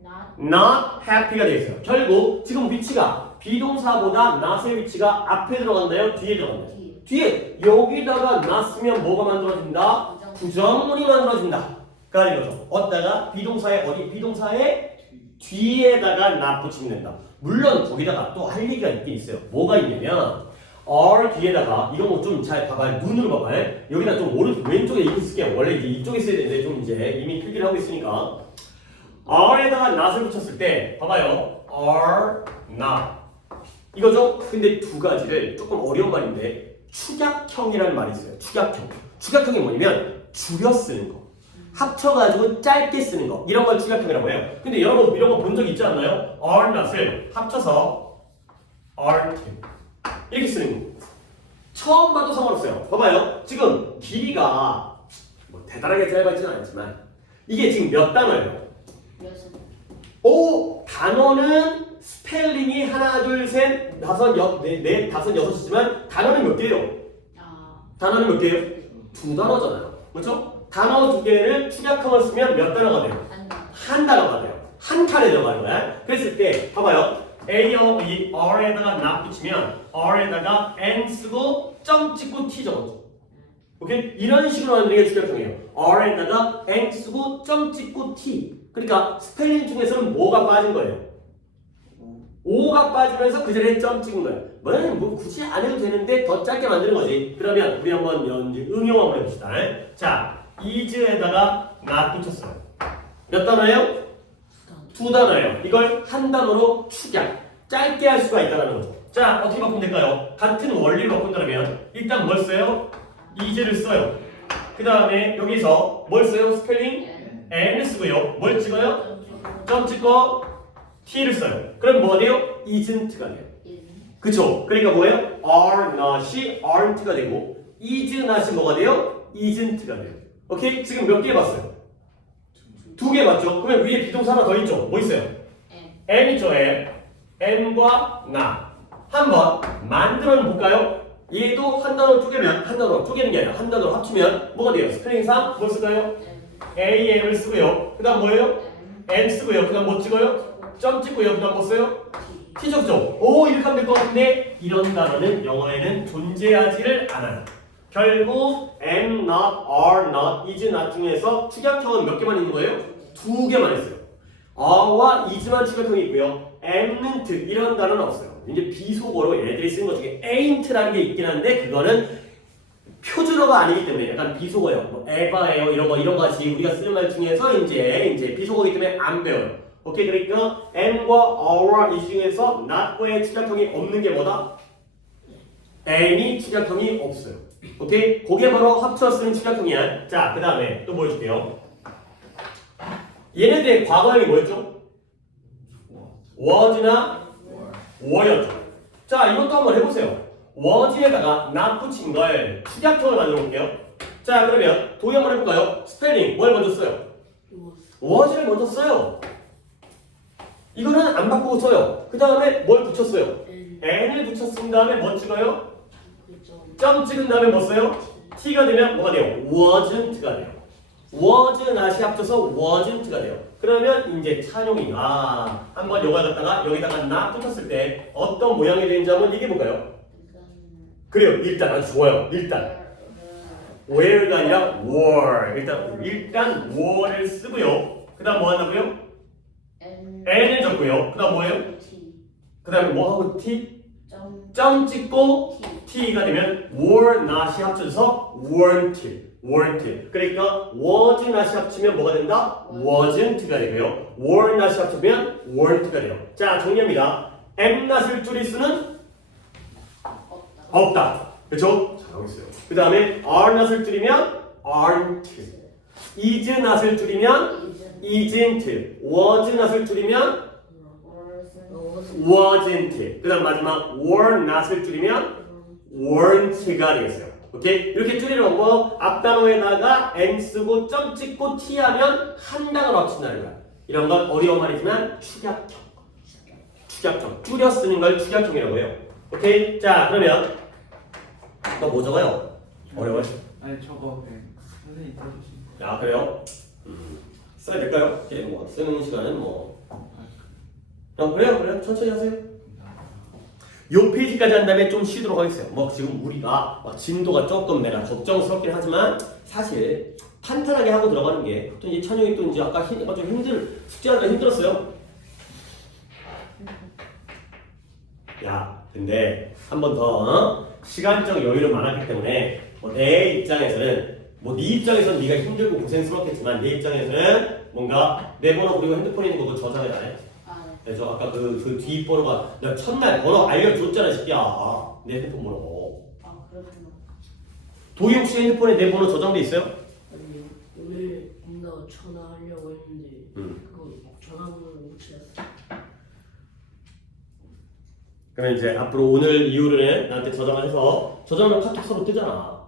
Not. not happy가 되겠어요. 결국 지금 위치가 비동사보다 not의 위치가 앞에 들어간다요? 뒤에 들어간다요? 뒤. 뒤에 여기다가 not 쓰면 뭐가 만들어진다? 부정문이 만들어진다. 그러는 거죠. 어디다가 비동사의 어디? 비동사의 뒤에다가 not 붙이면 된다. 물론 거기다가 또 할 얘기가 있긴 있어요. 뭐가 있냐면 R 뒤에다가 이런 거 좀 잘 봐봐요. 눈으로 봐봐요. 여기다 좀 오른쪽 왼쪽에 이렇게 쓸게요. 원래 이제 이쪽에 써야 되는데 좀 이제 이미 필기를 하고 있으니까 R에다가 not을 붙였을 때 봐봐요. R not 이거죠. 근데 두 가지를 조금 어려운 말인데 축약형이라는 말이 있어요. 축약형. 축약형이 뭐냐면 줄여 쓰는 거. 합쳐가지고 짧게 쓰는 거. 이런 걸 축약형이라고 해요. 근데 여러분 이런 거 본 적 있지 않나요? R not을 합쳐서 R2 이렇게 쓰는 거. 처음 봐도 상관없어요. 봐봐요. 지금 길이가 뭐 대단하게 짧아지는 않지만 이게 지금 몇 단어예요? 여섯. 오 단어는 스펠링이 하나 둘셋 다섯 넷 다섯 여섯이지만 단어는 몇 개예요? 아. 단어는 몇 개예요? 두 단어잖아요. 그렇죠? 단어 두 개를 축약형을 쓰면 몇 단어가 돼요? 한다. 한 단어가 돼요. 한 칸에 들어가는 거야. 그랬을 때 봐봐요. A하고 이 R에다가 not 붙이면 R에다가 N 쓰고 점 찍고 T 적어줘. 오케이? 이런 식으로 하는 게 축약형이에요. R에다가 N 쓰고 점 찍고 T. 그러니까 스펠링 중에서는 뭐가 빠진 거예요? O가 빠지면서 그 자리에 점 찍은 거예요. 뭐 굳이 안 해도 되는데 더 짧게 만드는 거지. 그러면 우리 한번 응용 한번 해봅시다. 자, is에다가 not 붙였어요. 몇 단어예요? 두 단어예요. 이걸 한 단어로 축약, 짧게 할 수가 있다는 거죠. 자, 어떻게 바꾸면 될까요? 같은 원리로 바꾼다면 일단 뭘 써요? is를 써요. 그 다음에 여기서 뭘 써요? 스펠링? n을 쓰고요. 뭘 찍어요? 점 찍고 t를 써요. 그럼 뭐가 돼요? isn't가 돼요. 그쵸? 그러니까 뭐예요? are not이 aren't가 되고 is not이 뭐가 돼요? isn't가 돼요. 오케이? 지금 몇 개 봤어요? 두 개 봤죠? 그러면 위에 비동사 하나 더 있죠? 뭐 있어요? M 있죠? M과 not 한번 만들어 볼까요? 얘도 한 단어로 쪼개면 한 단어로 쪼개는 게 아니라 한 단어로 합치면 뭐가 돼요? 스펠링상 뭘 쓸까요? AM을 쓰고요. 그 다음 뭐예요? N 쓰고요. 그 다음 뭐 찍어요? 점 찍고요. 그 다음 뭐 써요? T 적죠? 오 이렇게 하면 될 것 같은데 이런 단어는 영어에는 존재하지를 않아요. 결국 am not, are not, is not 중에서 축약형은 몇 개만 있는 거예요? 두 개만 있어요. are와 is만 축약형이 있고요. amn't 이런 단어는 없어요. 이제 비속어로 얘네들이 쓰는 것 중에 ain't라는 게 있긴 한데 그거는 표준어가 아니기 때문에 약간 비속어예요. 뭐 eva예요 이런 거 같이 우리가 쓰는 말 중에서 이제 비속어이기 때문에 안 배워요. 오케이 그러니까 am과 are와 is 중에서 not과의 축약형이 없는 게 뭐다? am이 축약형이 없어요. 오케이? 그게 바로 합쳐 쓰는 축약형이야. 자, 그 다음에 또 보여줄게요. 얘네들의 과거형이 뭐였죠? was나 were였죠. 자, 이것도 한번 해보세요. was에다가 not 붙인 걸 축약형을 만들어 볼게요. 자, 그러면 도희 한번 해볼까요? 스펠링 뭘 먼저 써요? was를 먼저 써요. 이거는 안 바꾸고 써요. 그 다음에 뭘 붙였어요? n을 붙였은 다음에 뭐 찍어요? 점 찍은 다음에 뭐 써요? t가 되면 뭐가 돼요? wasn't가 돼요. was not이 합쳐서 wasn't가 돼요. 그러면 이제 찬용이 한번 요걸 갖다가 여기다가 not 붙였을 때 어떤 모양이 되는지 한번 얘기해 볼까요? 그래요. 일단 아주 좋아요. 일단 where가 아니라 were. 일단 were를 쓰고요. 그다음 뭐 한다고요? n을 적고요. 그다음 뭐예요? 그다음에 뭐 하고 t? 점 찍고 t가 되면 were not이 합쳐져서 weren't. 그러니까 was not이 합치면 뭐가 된다? wasn't가 되고요. were not이 합치면 weren't가 돼요. 자 정리합니다. am not을 줄일 수는 없다. 그렇죠? 잘하고 있어요. 그 다음에 are not을 줄이면 aren't. is not을 줄이면 isn't. was not을 줄이면 wasn't. 그 다음 마지막 were not을 줄이면 weren't가 되겠어요. 오케이? 이렇게 줄이는 거 앞단어에다가 n 쓰고 점 찍고 t 하면 한 단어로 합친다는 거야. 이런 건 어려운 말이지만 축약형. 축약형. 줄여 쓰는 걸 축약형이라고 해요. 오케이? 자, 그러면 너 뭐 적어요? 어려워요? 아니 저거 그냥 선생님 써주신 거. 아, 그래요? 써야 될까요? 이제 뭐 쓰는 시간은 뭐 그래요. 천천히 하세요. 요 페이지까지 한 다음에 좀 쉬도록 하겠어요. 뭐 지금 우리가 막 진도가 조금 내가 걱정스럽긴 하지만 사실 탄탄하게 하고 들어가는 게 또 이제 찬용이 또 이제 아까 좀 숙제하느라 힘들었어요. 야, 근데 한 번 더 시간적 여유는 많았기 때문에 뭐 내 입장에서는 뭐 네 입장에서는 네가 힘들고 고생스럽겠지만 내 입장에서는 뭔가 내 번호 그리고 핸드폰에 있는 거 그거 저장해 놔요. 네, 저 아까 그 뒷번호가 내가 첫날 번호 알려줬잖아 새끼야. 내 핸드폰 번호. 그렇구나. 도희 혹시 핸드폰에 내 번호 저장돼 있어요? 아니요. 오늘 뭔가 전화하려고 했는데 그거 전화번호를 못 찾았어. 그러면 이제 앞으로 오늘 이후로는 나한테 저장을 해서 저장하면 카톡 서로 뜨잖아.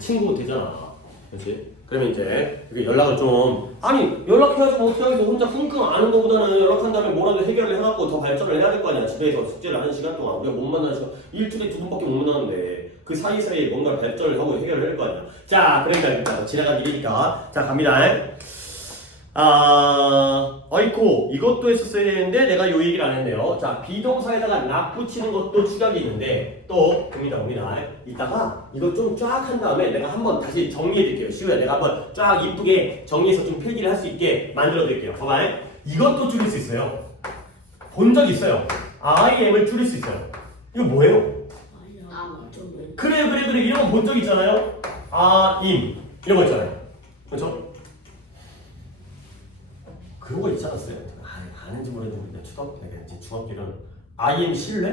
친구 되잖아. 그렇지? 그러면 이제 연락을 좀 아니 연락해야지 뭐 어떻게 하겠어. 혼자 끙끙 앓는 거보다는 연락한 다음에 뭐라도 해결을 해갖고 더 발전을 해야 될 거 아니야. 집에서 숙제를 하는 시간 동안 우리가 못 만나는 시간 일주일에 2번밖에 못 만나는데 그 사이사이에 뭔가 발전을 하고 해결을 할 거 아니야. 자, 그러니까 일단 지나간 일이니까 자 갑니다. 어이쿠 이것도 했었어야 되는데 내가 요 얘기를 안 했네요. 자, 비동사에다가 not 붙이는 것도 추격이 있는데 또 봅니다. 이따가 이거 좀 쫙 한 다음에 내가 한번 다시 정리해 드릴게요. 시우야 내가 한번 쫙 이쁘게 정리해서 좀 필기를 할 수 있게 만들어 드릴게요. 봐봐. 이것도 줄일 수 있어요. 본 적 있어요. IM을 줄일 수 있어요. 이거 뭐예요? 아니야. 어쩌면 그래 이런 거 본 적 있잖아요. IM 이런 거 있잖아요. 그렇죠? 그런 거 있지 않았어요? 아는지 모르겠는데 초등학교 이제 중학교 이런 IM 실내?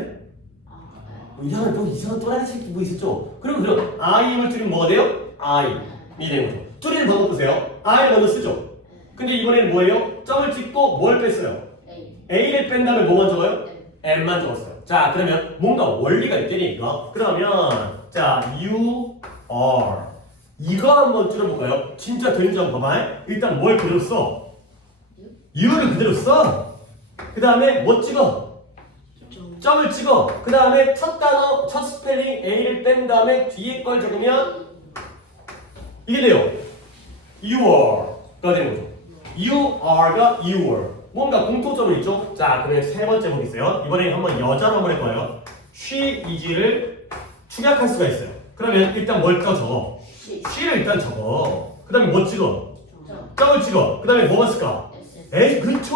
뭐 이상한 또라이 새끼 뭐 있었죠? 그럼 IM을 줄이면 뭐가 돼요? I 이 되는 거죠. 줄이는 방법 보세요. I를 먼저 쓰죠. 근데 이번에는 뭐예요? 점을 찍고 뭘 뺐어요? A를 뺀 다음에 뭐만 적어요? M만 적었어요. 자, 그러면 뭔가 원리가 있다니까. 그러면 자 you are 이거 한번 줄여볼까요? 진짜 되는지 한번 봐봐. 일단 뭘 그대로 써? U를 그대로 써. 그 다음에 뭐 찍어? 점을 찍어. 그 다음에 첫 단어, 첫 스펠링 A를 뺀 다음에 뒤에 걸 적으면 이게 돼요. You are가 되는 거죠. You are가 you were. 뭔가 공통점은 있죠? 자, 그러면 세 번째 보겠어요. 이번에 한번 여자로 한번 해봐요. She is를 축약할 수가 있어요. 그러면 일단 뭘 적어? she를 일단 적어. 그 다음에 뭐 찍어? 점을 찍어. 그 다음에 뭐가 쓸까? 그렇죠.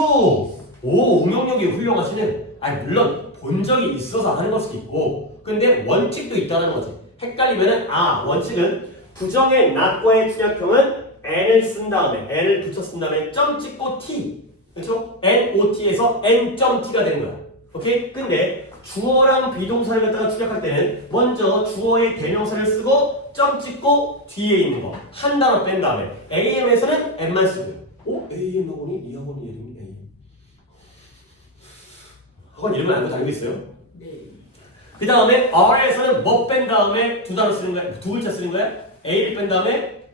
오, 응용력이 훌륭하시네. 아니 물론 본 적이 있어서 하는 걸 수도 있고 근데 원칙도 있다는 거지. 헷갈리면은 원칙은 부정의 not과의 축약형은 n을 쓴 다음에 n을 붙여 쓴 다음에 점 찍고 t 그렇죠? NOT에서 N.T가 되는 거야. 오케이? 근데 주어랑 비동사를 갖다가 축약할 때는 먼저 주어의 대명사를 쓰고 점 찍고 뒤에 있는 거 한 단어 뺀 다음에 AM에서는 N만 쓰고요. AM 학원이 이 학원이 이름이 AM. 학원 이름을 알고 다니고 있어요? 네. 그 다음에 R에서는 뭐 뺀 다음에 두 단어 쓰는 거야? 두 글자 쓰는 거야? A를 뺀 다음에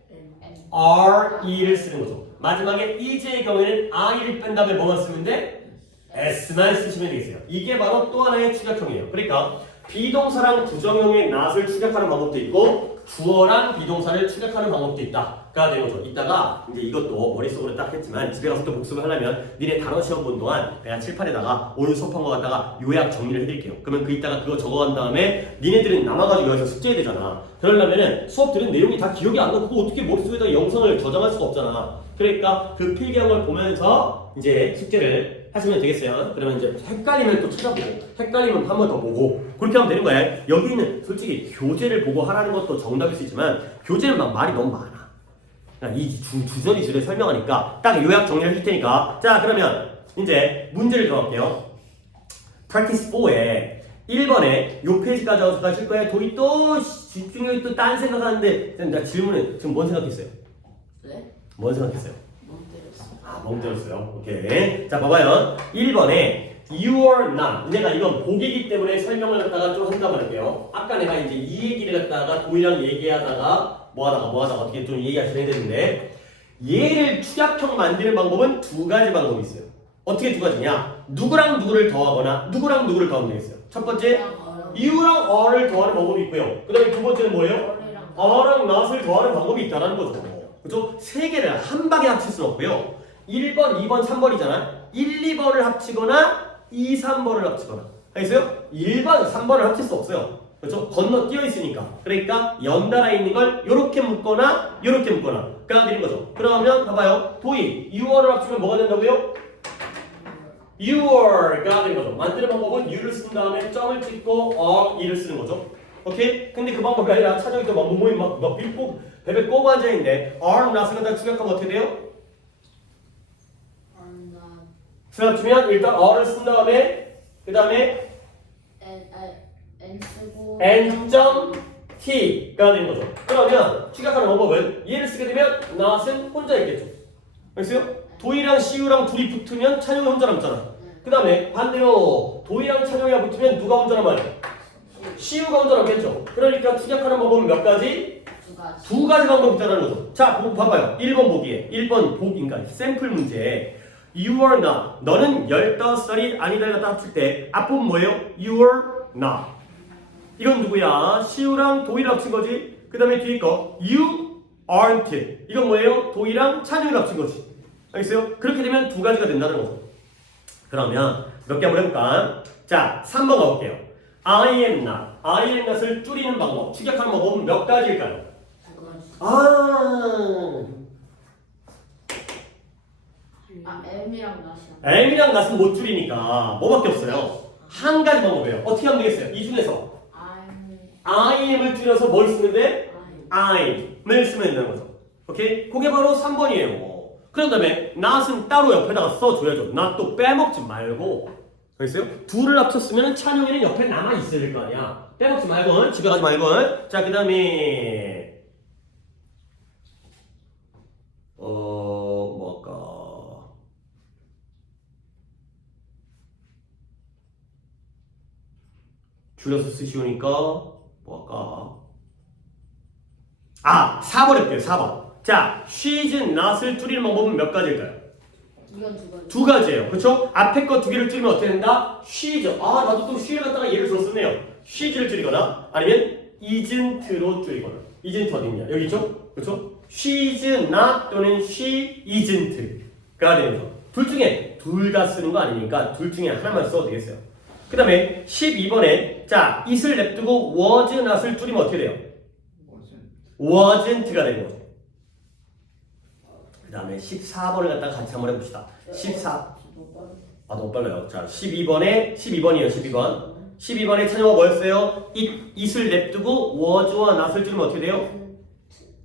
RE를 쓰는 거죠. 마지막에 EJ의 경우에는 I를 뺀 다음에 뭐만 쓰면 돼? S만 쓰시면 되겠어요. 이게 바로 또 하나의 축약형이에요. 그러니까 비동사랑 부정형의 not을 축약하는 방법도 있고 주어랑 비동사를 축약하는 방법도 있다가 되는 거죠. 이따가 이제 이것도 머릿속으로 딱 했지만 집에 가서 또 복습을 하려면 니네 단어 시험 본 동안 내가 칠판에다가 오늘 수업한 거 갖다가 요약 정리를 해드릴게요. 그러면 그 이따가 그거 적어간 다음에 니네들은 남아가지고 여기서 숙제해야 되잖아. 그러려면은 수업 들은 내용이 다 기억이 안 나고 그거 어떻게 머릿속에다 영상을 저장할 수가 없잖아. 그러니까 그 필기한 걸 보면서 이제 숙제를 하시면 되겠어요. 그러면 이제 헷갈리면 또 찾아보고 헷갈리면 한 번 더 보고 그렇게 하면 되는 거야. 여기는 솔직히 교재를 보고 하라는 것도 정답일 수 있지만 교재는 막 말이 너무 많아. 이 주저리 주저리 설명하니까 딱 요약 정리를 해줄 테니까 자 그러면 이제 문제를 들어갈게요. Practice 4에 1번에 요 페이지까지 와서 가실 거예요. 도희 또 집중력이 또 딴 생각하는데 나 질문에 지금 뭔 생각했어요? 네? 뭔 생각했어요? 멍 때렸어. 멍 때렸어요. 오케이. 자, 봐봐요. 1번에 you are not. 내가 이건 보기이기 때문에 설명을 갖다가 좀 한다고 할게요. 아까 내가 이제 이 얘기를 갖다가 도희랑 얘기하다가 뭐 하다가 어떻게 좀 얘기가 진행됐는데 얘를 축약형 만드는 방법은 두 가지 방법이 있어요. 어떻게 두 가지냐? 누구랑 누구를 더하거나 누구랑 누구를 더하면 되겠어요. 첫 번째, you랑 or를 더하는 방법이 있고요. 그 다음에 두 번째는 뭐예요? or랑 not을 더하는 방법이 있다는 거죠. 그죠? 세 개를 한 방에 합칠 수는 없고요. 1번, 2번, 3번이잖아. 1, 2번을 합치거나 2, 3번을 합치거나. 알겠어요? 1번, 3번을 합칠 수 없어요. 그렇죠? 건너뛰어 있으니까. 그러니까 연달아 있는 걸 요렇게 묶거나 요렇게 묶거나 까드리는 거죠. 그러면 봐봐요. 도이, you를 합치면 뭐가 된다고요? you가 되는 거죠. 만드는 방법은 you를 쓴 다음에 점을 찍고 e를 쓰는 거죠. 오케이? 근데 그 방법이 아니라 차정이 또 막 몸이 막 삐뽀 베베 꼬고 앉아있는데 r, not을 갖다 축약하면 어떻게 돼요? 수 합치면 일단 r을 쓴 다음에 그 다음에 N 쓰고 n.t가 되는 거죠. 그러면 축약하는 방법은 얘를 쓰게 되면 not은 혼자 있겠죠. 알겠어요? 도희랑 시우랑 둘이 붙으면 찬용이 혼자 남잖아. 그 다음에 반대로 도희랑 찬용이가 붙으면 누가 혼자 남아요? 시우가 혼자 남겠죠. 그러니까 축약하는 방법은 몇 가지? 두 가지 방법이 있다는 거죠. 자, 봐봐요. 1번 보기에 1번 보기인가 샘플 문제에 you are not 너는 15살이 아니다를 갖다 합칠 때 앞부분 뭐예요? you are not 이건 누구야? 시우랑 도희를 합친 거지. 그 다음에 뒤에 거 you aren't 이건 뭐예요? 도희랑 찬용을 합친 거지. 알겠어요? 그렇게 되면 두 가지가 된다는 거죠. 그러면 몇 개 한번 해볼까? 자, 3번 가볼게요. I am not not을 줄이는 방법, 축약하는 방법은 몇 가지일까요? M이랑 not이야. M이랑 not은 못 줄이니까 뭐밖에 없어요? 한 가지 방법이에요. 어떻게 하면 되겠어요? 이 중에서 I am을 줄여서 뭘 쓰는데? I'을 쓰면 된다는 거죠. 오케이? 그게 바로 3번이에요. 그런 다음에 not은 따로 옆에다가 써줘야죠. not도 빼먹지 말고. 알겠어요? 둘을 합쳤으면 찬용이는 옆에 남아있어야 될 거 아니야. 빼먹지 말고, 집에 가지 말고. 자, 그 다음에 뭐 할까? 줄여서 쓰시오니까 뭐 할까? 4번 해볼게요. 4번. 자, she's not을 줄이는 방법은 몇 가지일까요? 이건 두 가지. 두 가지예요. 그렇죠? 앞에 거 두 개를 줄이면 어떻게 된다? she's. 나도 또 she를 갖다가 예를 들어 쓰네요. she's를 줄이거나 아니면 isn't로 줄이거나. isn't 어디 있냐? 여기 있죠? 그렇죠? she's not 또는 she isn't가 되는 거. 둘 중에 둘 다 쓰는 거 아니니까 둘 중에 하나만 써도 되겠어요. 그 다음에 12번에 자, it을 냅두고 was not을 줄이면 어떻게 돼요? wasn't가 되는 거죠. 그 다음에 14번을 갖다가 같이 한번 해봅시다. 14. 너무 빨라요. 자, 12번이에요. 12번. 12번에 찬용어가 뭐였어요? it을 냅두고 was와 not을 줄이면 어떻게 돼요?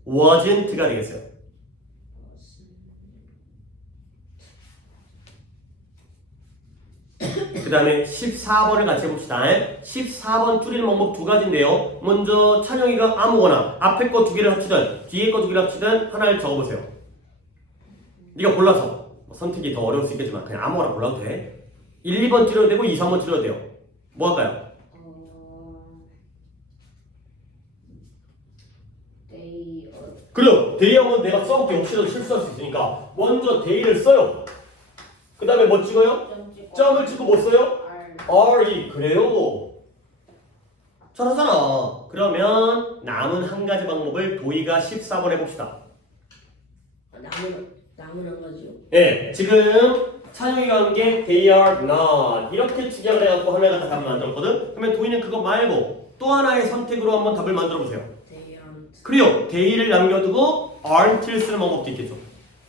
wasn't가 되겠어요. 그 다음에 14번을 같이 해봅시다. 14번 줄이는 방법 두 가지인데요. 먼저 찬용이가 아무거나 앞에 거 두 개를 합치든 뒤에 거 두 개를 합치든 하나를 적어보세요. 네가 골라서 선택이 더 어려울 수 있겠지만 그냥 아무거나 골라도 돼. 1, 2번 줄여도 되고 2, 3번 줄여도 돼요. 뭐 할까요? 그래요. 데이하면 내가 써볼게. 혹시라도 실수할 수 있으니까 먼저 데이를 써요. 그 다음에 뭐 찍어요? 점을 찍고 뭐 써요? RE. 그래요. 잘하잖아. 그러면 남은 한 가지 방법을 도희가 14번 해봅시다. 남은 한 가지요? 네, 지금 찬용이가 한 게 they are not 이렇게 축약을 해갖고 하나가 다 답을 만들었거든. 그러면 도희는 그거 말고 또 하나의 선택으로 한번 답을 만들어 보세요. They aren't. 그래요. they를 남겨두고 aren't를 쓰는 방법도 있겠죠.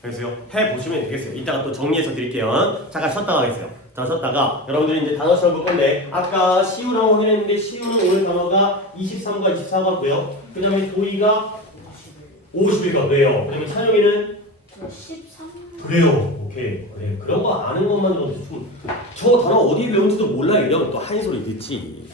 그래서요, 해보시면 되겠어요. 이따가 또 정리해서 드릴게요. 잠깐 쉬었다가 하겠어요. 잠깐 쉬었다가 여러분들이 이제 단어 시험 볼 건데 아까 시우랑 확인했는데 시우는 오늘 단어가 23과 24가고요. 그 다음에 도희가 51가 왜요? 그다음에 찬용이는 13. 그래요. 오케이. 그래. 그런 거 아는 것만으로도 좀 저 단어 어디 배운지도 몰라 이러면 또 한 소리 듣지.